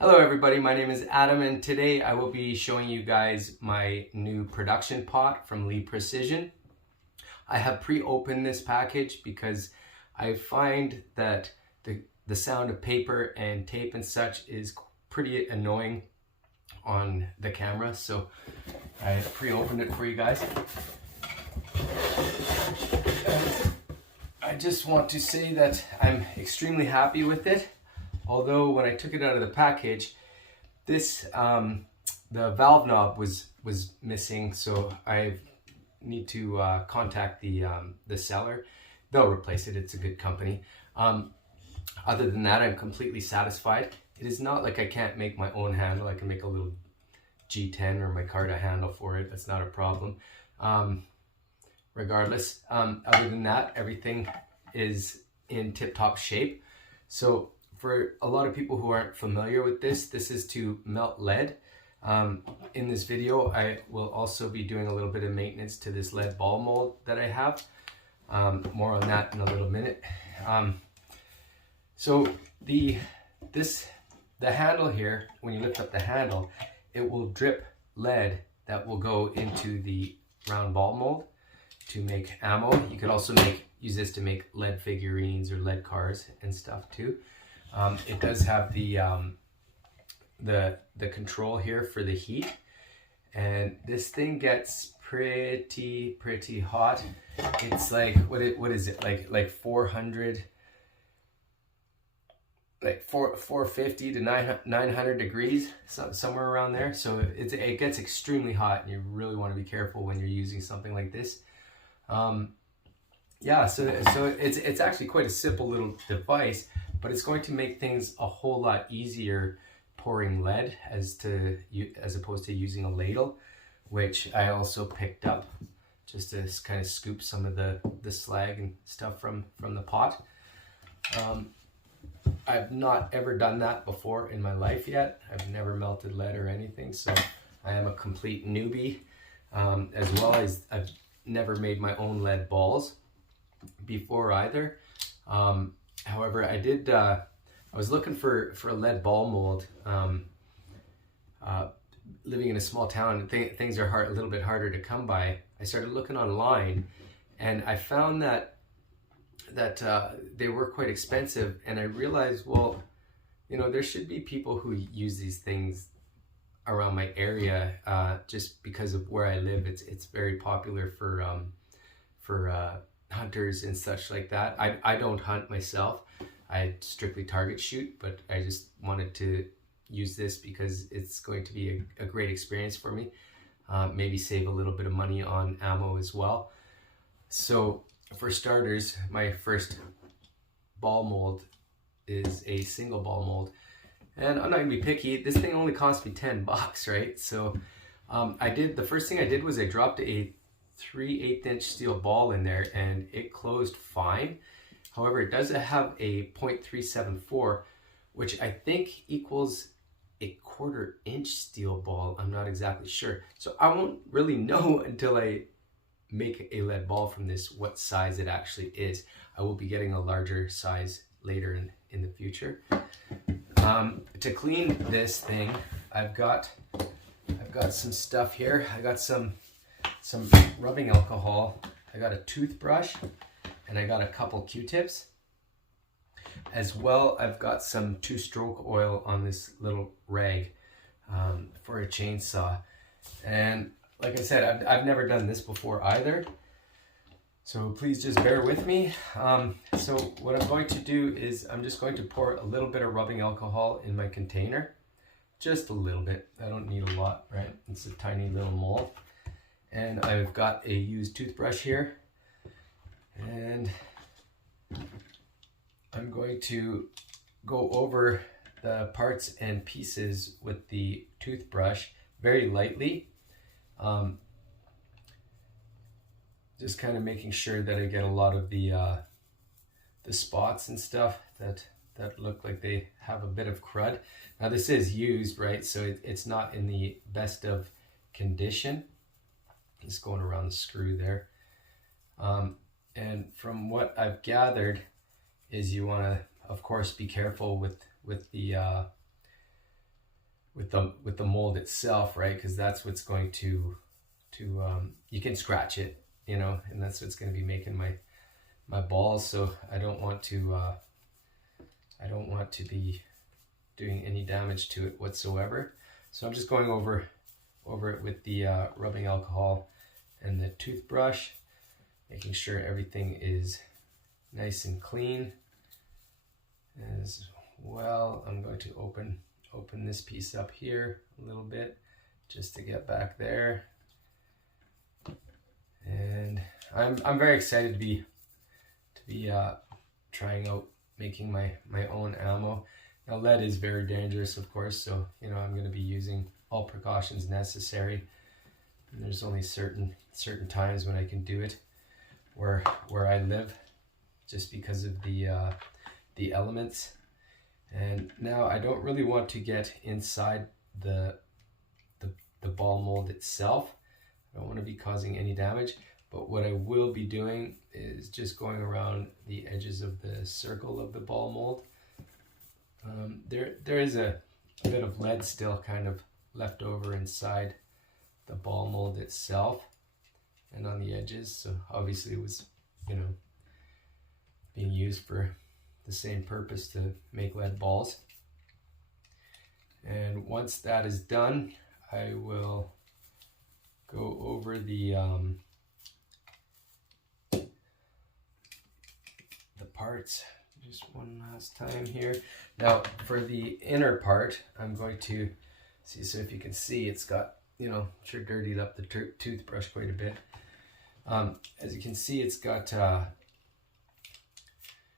Hello everybody, my name is Adam and today I will be showing you guys my new production pot from Lee Precision. I have pre-opened this package because I find that the sound of paper and tape and such is pretty annoying on the camera, so I pre-opened it for you guys. I just want to say that I'm extremely happy with it. Although when I took it out of the package, this the valve knob was missing, so I need to contact the seller. They'll replace it. It's a good company. Other than that, I'm completely satisfied. It is not like I can't make my own handle. I can make a little G10 or micarta handle for it. That's not a problem. Regardless, other than that, everything is in tip-top shape. So for a lot of people who aren't familiar with this, this is to melt lead. In this video, I will also be doing a little bit of maintenance to this lead ball mold that I have. More on that in a little minute. So the handle here, when you lift up the handle, it will drip lead that will go into the round ball mold to make ammo. You could also use this to make lead figurines or lead cars and stuff too. It does have the control here for the heat, and this thing gets pretty hot. It's like what is it like 400, like 450 to 900 degrees, somewhere around there. So it gets extremely hot, and you really want to be careful when you're using something like this. Yeah, so it's actually quite a simple little device, but it's going to make things a whole lot easier pouring lead as opposed to using a ladle, which I also picked up just to kind of scoop some of the slag and stuff from the pot. I've not ever done that before in my life yet. I've never melted lead or anything, so I am a complete newbie, as well as I've never made my own lead balls before either. However, I was looking for a lead ball mold. Living in a small town, things are a little bit harder to come by. I started looking online, and I found that they were quite expensive, and I realized, well, you know, there should be people who use these things around my area, just because of where I live. It's very popular for hunters and such like that. I don't hunt myself. I strictly target shoot, but I just wanted to use this because it's going to be a great experience for me. Maybe save a little bit of money on ammo as well. So for starters, my first ball mold is a single ball mold. And I'm not gonna be picky. This thing only cost me 10 bucks, right? So the first thing I did was I dropped a 3/8 inch steel ball in there, and it closed fine. However, it does have a 0.374, which I think equals a 1/4 inch steel ball. I'm not exactly sure. So I won't really know until I make a lead ball from this what size it actually is. I will be getting a larger size later in the future. To clean this thing, I've got some stuff here. I got some rubbing alcohol. I got a toothbrush, and I got a couple Q-tips. As well, I've got some 2-stroke oil on this little rag for a chainsaw. And like I said, I've never done this before either, so please just bear with me. So what I'm going to do is I'm just going to pour a little bit of rubbing alcohol in my container. Just a little bit. I don't need a lot, right? It's a tiny little mold. And I've got a used toothbrush here. And I'm going to go over the parts and pieces with the toothbrush very lightly. Just kind of making sure that I get a lot of the spots and stuff that look like they have a bit of crud. Now this is used, right? So it's not in the best of condition. Just going around the screw there. And from what I've gathered is you want to, of course, be careful with the with the mold itself, right? Because that's what's going to you can scratch it, you know, and that's what's going to be making my balls. So I don't want to be doing any damage to it whatsoever. So I'm just going over it with the rubbing alcohol and the toothbrush, making sure everything is nice and clean. As well, I'm going to open this piece up here a little bit just to get back there. And I'm very excited to be trying out making my own ammo. Now lead is very dangerous, of course, so you know I'm going to be using all precautions necessary. And there's only certain times when I can do it where I live, just because of the elements. And now I don't really want to get inside the ball mold itself. I don't want to be causing any damage, but what I will be doing is just going around the edges of the circle of the ball mold. There is a bit of lead still kind of left over inside the ball mold itself and on the edges, so obviously it was, you know, being used for the same purpose to make lead balls. And once that is done, I will go over the parts just one last time here. Now for the inner part, I'm going to see, so if you can see, it's got, you know, sure dirtied up the toothbrush quite a bit. As you can see, it's got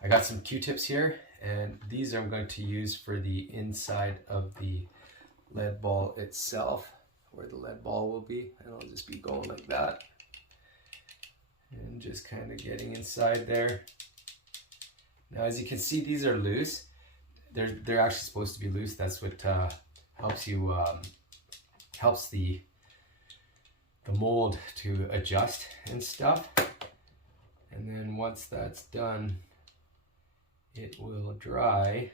I got some Q-tips here, and these I'm going to use for the inside of the lead ball itself, where the lead ball will be, and I'll just be going like that and just kind of getting inside there. Now as you can see, these are loose. They're actually supposed to be loose. That's what helps you helps the mold to adjust and stuff. And then once that's done, it will dry.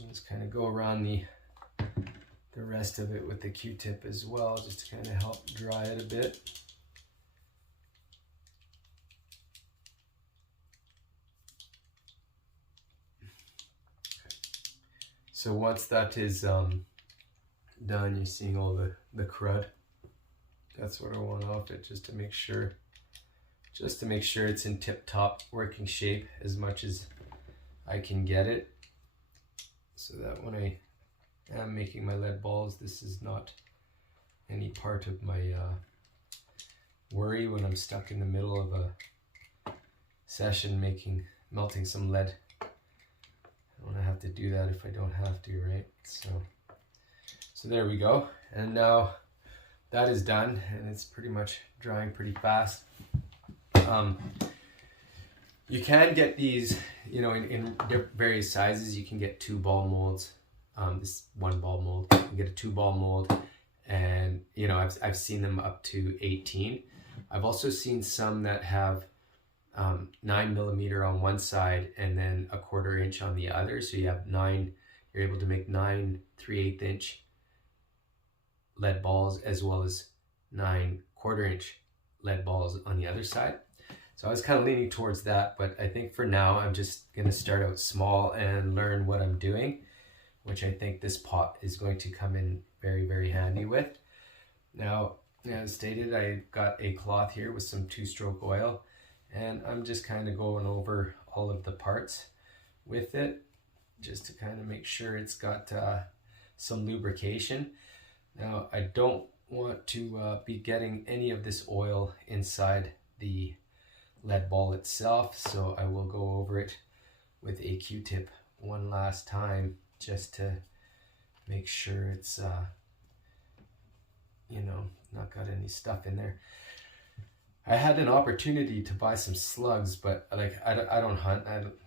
I'll just kind of go around the rest of it with the Q-tip as well, just to kind of help dry it a bit. So once that is done, you're seeing all the crud. That's what I want off it, just to make sure it's in tip-top working shape as much as I can get it, so that when I am making my lead balls, this is not any part of my worry when I'm stuck in the middle of a session melting some lead. I don't want to have to do that if I don't have to, right? So there we go. And now that is done, and it's pretty much drying pretty fast. You can get these, you know, in various sizes. You can get 2 ball molds. This 1 ball mold. You can get a 2 ball mold, and you know, I've seen them up to 18. I've also seen some that have 9mm on one side and then 1/4 inch on the other. So you have 9. You're able to make 9 3/8 inch lead balls, as well as 9 1/4 inch lead balls on the other side. So I was kind of leaning towards that, but I think for now I'm just going to start out small and learn what I'm doing, which I think this pot is going to come in very, very handy with. Now, as stated, I got a cloth here with some 2-stroke oil, and I'm just kind of going over all of the parts with it, just to kind of make sure it's got some lubrication. Now, I don't want to be getting any of this oil inside the lead ball itself, so I will go over it with a Q-tip one last time, just to make sure it's you know, not got any stuff in there. I had an opportunity to buy some slugs, but like I don't hunt. I don't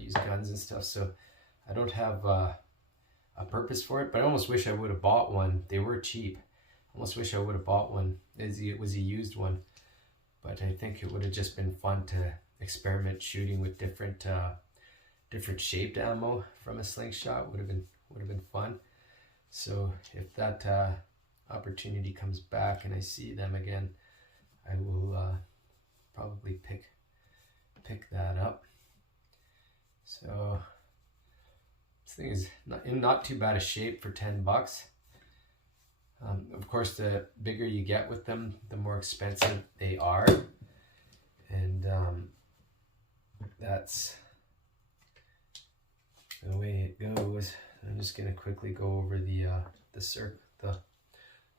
use guns and stuff, so I don't have a purpose for it. But I almost wish I would have bought one. They were cheap. I almost wish I would have bought one. It was a used one, but I think it would have just been fun to experiment shooting with different different shaped ammo from a slingshot would have been fun. So if that opportunity comes back and I see them again, I will probably pick that up. So this thing is in not too bad a shape for 10 bucks. Of course, the bigger you get with them, the more expensive they are, and that's the way it goes. I'm just gonna quickly go over the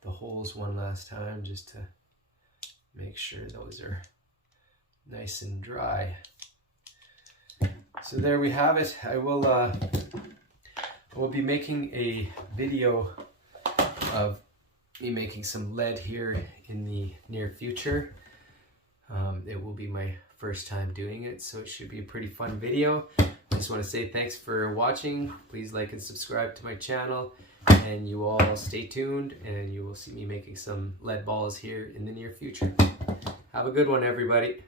holes one last time, just to make sure those are nice and dry. So there we have it. I will be making a video of me making some lead here in the near future. It will be my first time doing it, so it should be a pretty fun video. I just want to say thanks for watching. Please like and subscribe to my channel, and you all stay tuned, and you will see me making some lead balls here in the near future. Have a good one, everybody.